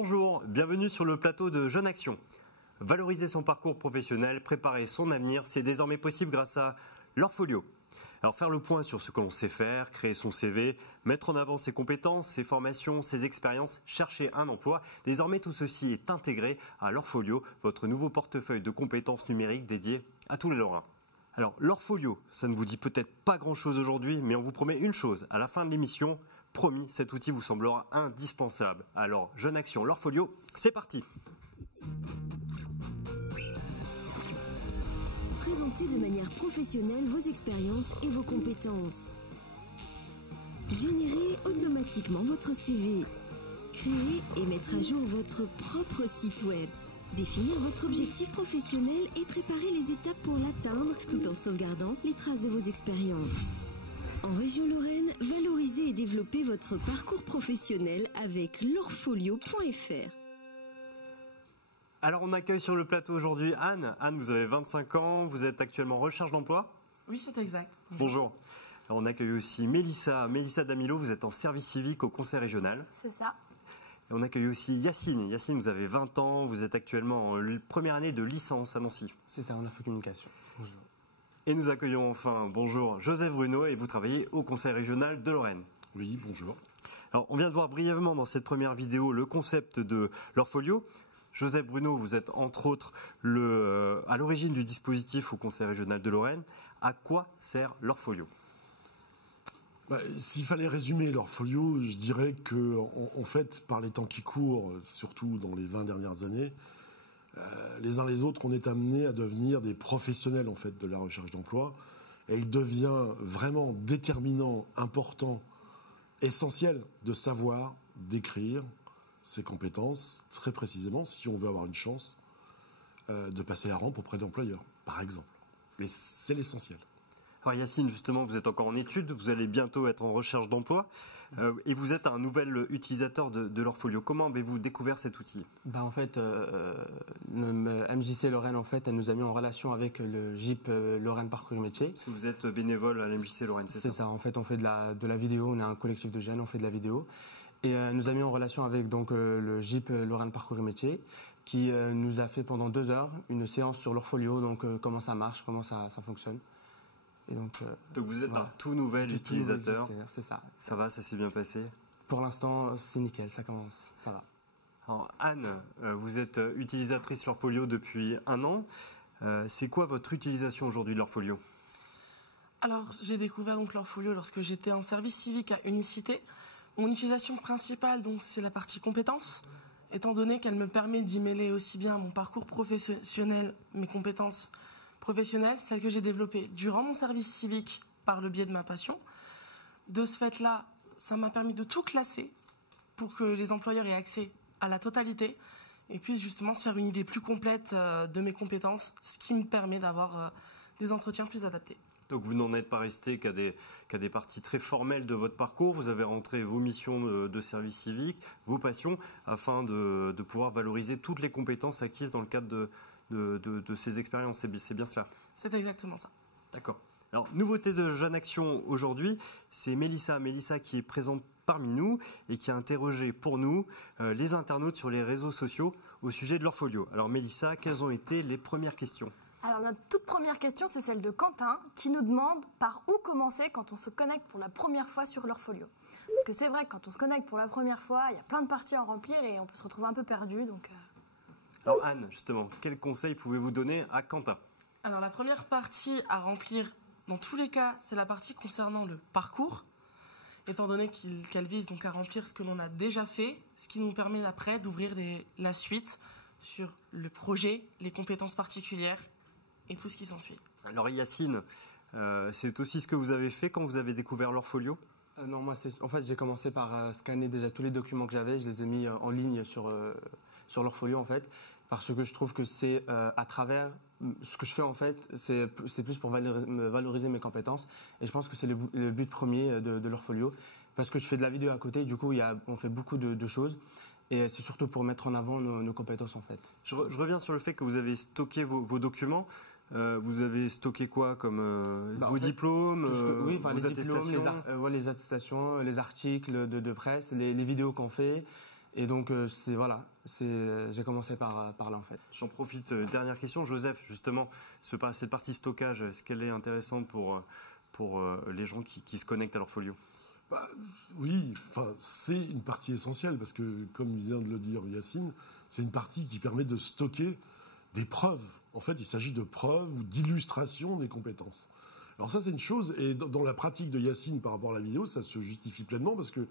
Bonjour, bienvenue sur le plateau de Jeune Action. Valoriser son parcours professionnel, préparer son avenir, c'est désormais possible grâce à l'Orfolio. Alors faire le point sur ce que l'on sait faire, créer son CV, mettre en avant ses compétences, ses formations, ses expériences, chercher un emploi, désormais tout ceci est intégré à l'Orfolio, votre nouveau portefeuille de compétences numériques dédié à tous les Lorrains. Alors l'Orfolio, ça ne vous dit peut-être pas grand-chose aujourd'hui, mais on vous promet une chose, à la fin de l'émission, promis, cet outil vous semblera indispensable. Alors, Jeune Action, l'Orfolio, c'est parti. Présentez de manière professionnelle vos expériences et vos compétences. Générez automatiquement votre CV. Créez et mettre à jour votre propre site web. Définir votre objectif professionnel et préparer les étapes pour l'atteindre tout en sauvegardant les traces de vos expériences. En région Lorraine, valorisez et développez votre parcours professionnel avec l'orfolio.fr. Alors on accueille sur le plateau aujourd'hui Anne. Anne, vous avez 25 ans, vous êtes actuellement en recherche d'emploi ? Oui, c'est exact. Bonjour. Alors on accueille aussi Mélissa Damilo, vous êtes en service civique au conseil régional. C'est ça. Et on accueille aussi Yacine. Yacine, vous avez 20 ans, vous êtes actuellement en première année de licence à Nancy. C'est ça, en infocommunication. Bonjour. Et nous accueillons enfin, bonjour, Joseph Bruno, et vous travaillez au conseil régional de Lorraine. Oui, bonjour. Alors on vient de voir brièvement dans cette première vidéo le concept de l'Orfolio. Joseph Bruno, vous êtes entre autres à l'origine du dispositif au conseil régional de Lorraine. À quoi sert l'Orfolio ? S'il fallait résumer l'Orfolio, je dirais que, en fait, par les temps qui courent, surtout dans les 20 dernières années, les uns les autres, on est amenés à devenir des professionnels en fait de la recherche d'emploi, et il devient vraiment déterminant, important, essentiel de savoir décrire ses compétences très précisément si on veut avoir une chance de passer la rampe auprès d'employeurs, par exemple. Mais c'est l'essentiel. Alors Yacine, justement, vous êtes encore en études, vous allez bientôt être en recherche d'emploi et vous êtes un nouvel utilisateur de l'Orfolio. Comment avez-vous découvert cet outil ? En fait, MJC Lorraine, en fait, elle nous a mis en relation avec le GIP Lorraine Parcours et Métiers. Parce que vous êtes bénévole à l'MJC Lorraine, c'est ça ? C'est ça, en fait, on fait de la vidéo, on est un collectif de jeunes, on fait de la vidéo. Et elle nous a mis en relation avec donc, le GIP Lorraine Parcours et Métiers qui nous a fait pendant 2 heures une séance sur l'Orfolio, donc comment ça marche, comment ça fonctionne. Et donc vous êtes voilà. un tout nouvel utilisateur. C'est ça. Ça va, ça s'est bien passé ? Pour l'instant, c'est nickel, ça commence, ça va. Alors Anne, vous êtes utilisatrice l'Orfolio depuis 1 an. C'est quoi votre utilisation aujourd'hui de l'Orfolio ? Alors, j'ai découvert donc l'Orfolio lorsque j'étais en service civique à Unicité. Mon utilisation principale, donc, c'est la partie compétences, étant donné qu'elle me permet d'y mêler aussi bien mon parcours professionnel, mes compétences professionnelles, celles que j'ai développées durant mon service civique par le biais de ma passion. De ce fait-là, ça m'a permis de tout classer pour que les employeurs aient accès à la totalité et puissent justement se faire une idée plus complète de mes compétences, ce qui me permet d'avoir des entretiens plus adaptés. Donc vous n'en êtes pas resté qu'à des parties très formelles de votre parcours, vous avez rentré vos missions de service civique, vos passions, afin de pouvoir valoriser toutes les compétences acquises dans le cadre de ces expériences. C'est bien cela ? C'est exactement ça. D'accord. Alors, nouveauté de Jeune Action aujourd'hui, c'est Mélissa qui est présente parmi nous et qui a interrogé pour nous les internautes sur les réseaux sociaux au sujet de l'Orfolio. Alors Mélissa, quelles ont été les premières questions ? Alors notre toute première question, c'est celle de Quentin qui nous demande par où commencer quand on se connecte pour la première fois sur l'Orfolio. Parce que c'est vrai que quand on se connecte pour la première fois, il y a plein de parties à remplir et on peut se retrouver un peu perdu. Donc Alors Anne, justement, quels conseils pouvez-vous donner à Quentin ? Alors la première partie à remplir, dans tous les cas, c'est la partie concernant le parcours, étant donné qu'elle vise donc à remplir ce que l'on a déjà fait, ce qui nous permet après d'ouvrir la suite sur le projet, les compétences particulières et tout ce qui s'ensuit. Alors Yacine, c'est aussi ce que vous avez fait quand vous avez découvert l'Orfolio ? Non, moi, en fait, j'ai commencé par scanner déjà tous les documents que j'avais. Je les ai mis en ligne sur l'Orfolio, en fait, parce que je trouve que c'est à travers ce que je fais, en fait, c'est plus pour valoriser mes compétences. Et je pense que c'est le but premier de l'Orfolio, parce que je fais de la vidéo à côté. Du coup, on fait beaucoup de choses. Et c'est surtout pour mettre en avant nos compétences, en fait. Je reviens sur le fait que vous avez stocké vos documents. Vous avez stocké quoi comme vos diplômes, les diplômes, les attestations, les articles de presse, les vidéos qu'on fait, Et donc, j'ai commencé par là, en fait. J'en profite, dernière question. Joseph, justement, cette partie stockage, est-ce qu'elle est intéressante pour les gens qui se connectent à l'Orfolio? Oui, c'est une partie essentielle parce que, comme vient de le dire Yacine, c'est une partie qui permet de stocker des preuves. En fait, il s'agit de preuves ou d'illustrations des compétences. Alors ça, c'est une chose, et dans la pratique de Yacine par rapport à la vidéo, ça se justifie pleinement parce que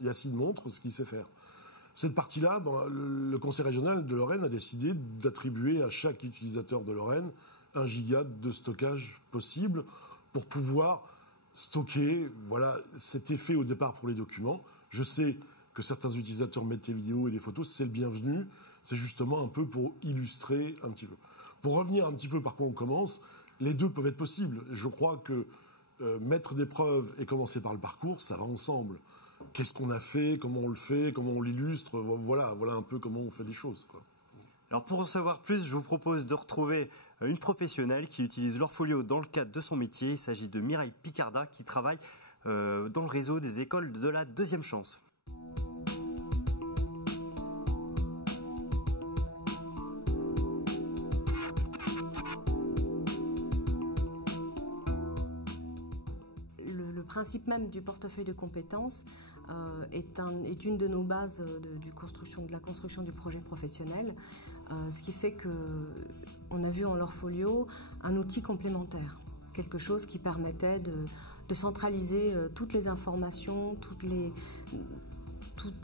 Yacine montre ce qu'il sait faire. Cette partie-là, le Conseil régional de Lorraine a décidé d'attribuer à chaque utilisateur de Lorraine 1 giga de stockage possible pour pouvoir stocker. Voilà, c'était fait au départ pour les documents. Je sais que certains utilisateurs mettent des vidéos et des photos, c'est le bienvenu. C'est justement un peu pour illustrer un petit peu. Pour revenir un petit peu par quoi on commence, les deux peuvent être possibles. Je crois que mettre des preuves et commencer par le parcours, ça va ensemble. Qu'est-ce qu'on a fait, comment on le fait, comment on l'illustre, voilà un peu comment on fait les choses, quoi. Alors pour en savoir plus, je vous propose de retrouver une professionnelle qui utilise l'Orfolio dans le cadre de son métier. Il s'agit de Mireille Picarda qui travaille dans le réseau des écoles de la deuxième chance. Le principe même du portefeuille de compétences est une de nos bases de la construction du projet professionnel, ce qui fait qu'on a vu en l'Orfolio un outil complémentaire, quelque chose qui permettait de centraliser toutes les informations, toutes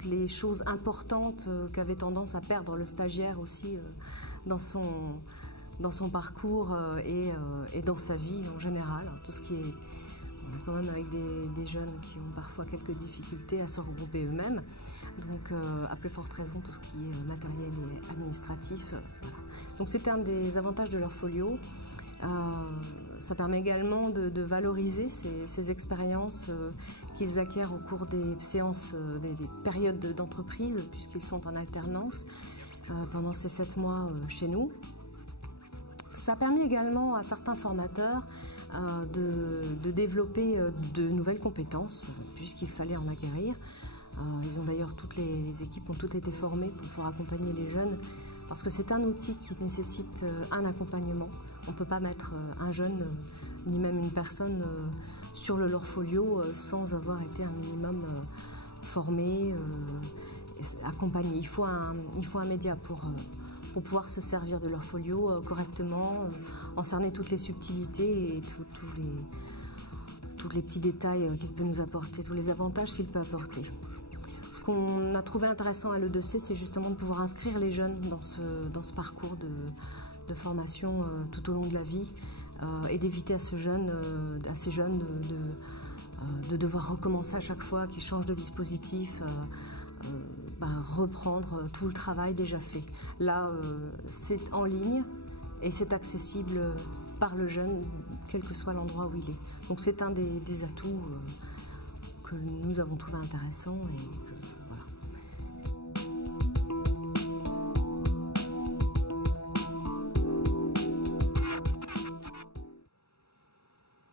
les choses importantes qu'avait tendance à perdre le stagiaire aussi dans son parcours et dans sa vie en général, tout ce qui est quand même avec des jeunes qui ont parfois quelques difficultés à se regrouper eux-mêmes. Donc, à plus forte raison, tout ce qui est matériel et administratif. Voilà. Donc, c'est un des avantages de l'Orfolio. Ça permet également de valoriser ces expériences qu'ils acquièrent au cours des séances, des périodes d'entreprise, puisqu'ils sont en alternance pendant ces 7 mois chez nous. Ça permet également à certains formateurs de développer de nouvelles compétences, puisqu'il fallait en acquérir. Ils ont d'ailleurs, toutes les équipes ont toutes été formées pour pouvoir accompagner les jeunes, parce que c'est un outil qui nécessite un accompagnement. On ne peut pas mettre un jeune, ni même une personne, sur l'Orfolio sans avoir été un minimum formé, accompagné. Il faut un média pour pouvoir se servir de l'Orfolio correctement, en cerner toutes les subtilités et tous les petits détails qu'il peut nous apporter, tous les avantages qu'il peut apporter. Ce qu'on a trouvé intéressant à l'E2C, c'est justement de pouvoir inscrire les jeunes dans ce parcours de formation tout au long de la vie et d'éviter à ces jeunes de devoir recommencer à chaque fois qu'ils changent de dispositif, reprendre tout le travail déjà fait. Là, c'est en ligne et c'est accessible par le jeune, quel que soit l'endroit où il est. Donc c'est un des atouts que nous avons trouvé intéressant et que, voilà.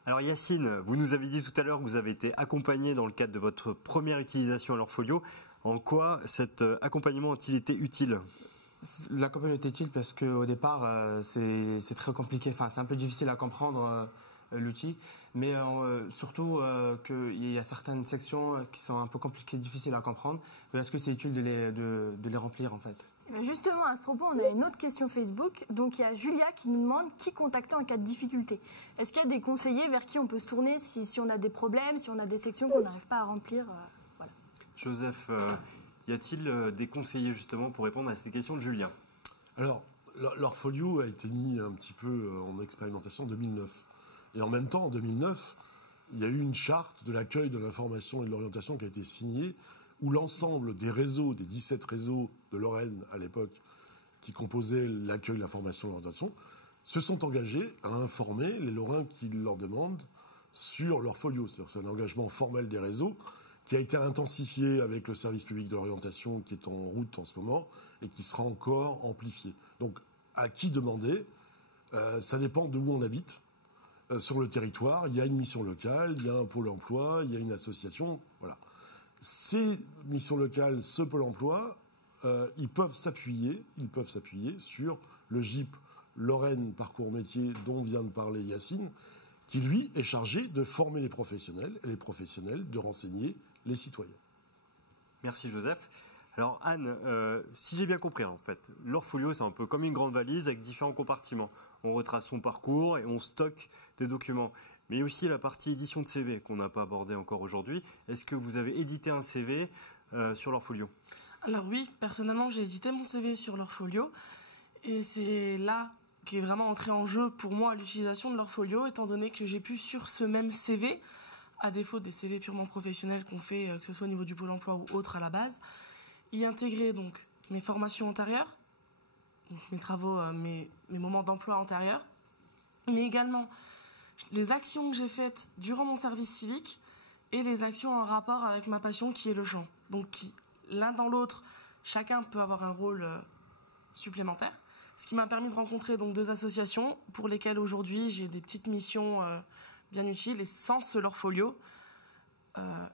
Alors Yacine, vous nous avez dit tout à l'heure que vous avez été accompagné dans le cadre de votre première utilisation à l'Orfolio. En quoi cet accompagnement a-t-il été utile ? L'accompagnement est utile parce qu'au départ, c'est très compliqué. Enfin, c'est un peu difficile à comprendre l'outil, mais surtout qu'il y a certaines sections qui sont un peu compliquées, difficiles à comprendre. Est-ce que c'est utile de les remplir en fait ? Justement, à ce propos, on a une autre question Facebook. Donc, il y a Julia qui nous demande qui contacter en cas de difficulté. Est-ce qu'il y a des conseillers vers qui on peut se tourner si on a des problèmes, si on a des sections qu'on n'arrive pas à remplir voilà. Joseph, y a-t-il des conseillers justement pour répondre à ces questions de Julien ? Alors, l'Orfolio a été mis un petit peu en expérimentation en 2009. Et en même temps, en 2009, il y a eu une charte de l'accueil de l'information et de l'orientation qui a été signée, où l'ensemble des réseaux, des 17 réseaux de Lorraine à l'époque, qui composaient l'accueil de l'information et de l'orientation, se sont engagés à informer les Lorrains qui leur demandent sur l'Orfolio. C'est-à-dire que c'est un engagement formel des réseaux qui a été intensifié avec le service public de l'orientation qui est en route en ce moment et qui sera encore amplifié. Donc, à qui demander ? Ça dépend de où on habite. Sur le territoire, il y a une mission locale, il y a un pôle emploi, il y a une association, voilà. Ces missions locales, ce Pôle emploi, ils peuvent s'appuyer sur le GIP Lorraine Parcours Métier dont vient de parler Yacine, qui lui est chargé de former les professionnels et les professionnels de renseigner les citoyens. Merci Joseph. Alors Anne, si j'ai bien compris en fait, l'Orfolio c'est un peu comme une grande valise avec différents compartiments. On retrace son parcours et on stocke des documents. Mais il y a aussi la partie édition de CV qu'on n'a pas abordée encore aujourd'hui. Est-ce que vous avez édité un CV sur l'Orfolio ? Alors oui, personnellement j'ai édité mon CV sur l'Orfolio et c'est là qu'est vraiment entré en jeu pour moi l'utilisation de l'Orfolio, étant donné que j'ai pu sur ce même CV, à défaut des CV purement professionnels qu'on fait, que ce soit au niveau du Pôle emploi ou autre à la base, y intégrer donc mes formations antérieures, donc mes travaux, mes moments d'emploi antérieurs, mais également les actions que j'ai faites durant mon service civique et les actions en rapport avec ma passion qui est le chant. Donc l'un dans l'autre, chacun peut avoir un rôle supplémentaire. Ce qui m'a permis de rencontrer donc 2 associations pour lesquelles aujourd'hui j'ai des petites missions bien utiles. Et sans ce l'Orfolio,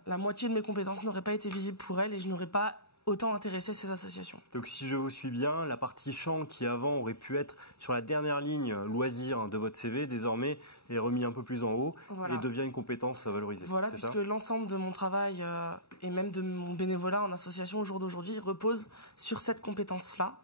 la moitié de mes compétences n'auraient pas été visibles pour elles et je n'aurais pas autant intéressé ces associations. Donc si je vous suis bien, la partie chant qui avant aurait pu être sur la dernière ligne loisir de votre CV, désormais est remis un peu plus en haut et devient une compétence à valoriser. Voilà, c'est puisque ça l'ensemble de mon travail et même de mon bénévolat en association au jour d'aujourd'hui repose sur cette compétence-là,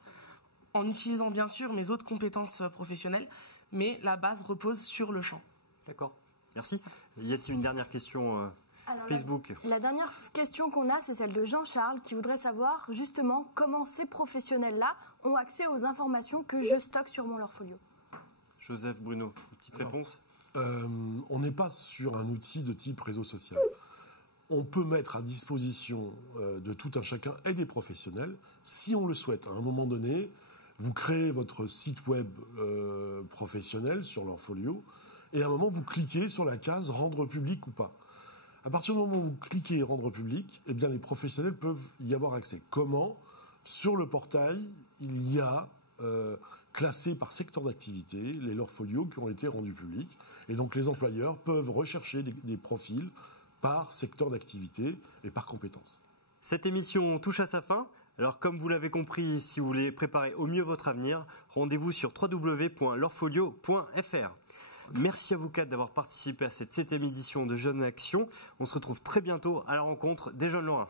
en utilisant bien sûr mes autres compétences professionnelles, mais la base repose sur le chant. D'accord, merci. Y a-t-il une dernière question Alors, Facebook. La dernière question qu'on a, c'est celle de Jean-Charles qui voudrait savoir justement comment ces professionnels-là ont accès aux informations que je stocke sur mon L'Orfolio. Joseph, Bruno, une petite réponse ? On n'est pas sur un outil de type réseau social. On peut mettre à disposition de tout un chacun et des professionnels, si on le souhaite. À un moment donné, vous créez votre site web professionnel sur l'Orfolio et à un moment, vous cliquez sur la case « Rendre public » ou pas. À partir du moment où vous cliquez « Rendre public », eh bien, les professionnels peuvent y avoir accès. Comment ? Sur le portail, il y a classé par secteur d'activité les L'Orfolio qui ont été rendus publics. Et donc, les employeurs peuvent rechercher des profils par secteur d'activité et par compétences. Cette émission touche à sa fin. Alors, comme vous l'avez compris, si vous voulez préparer au mieux votre avenir, rendez-vous sur www.l'orfolio.fr. Merci à vous 4 d'avoir participé à cette 7e édition de Jeunes Action. On se retrouve très bientôt à la rencontre des jeunes Lorrains.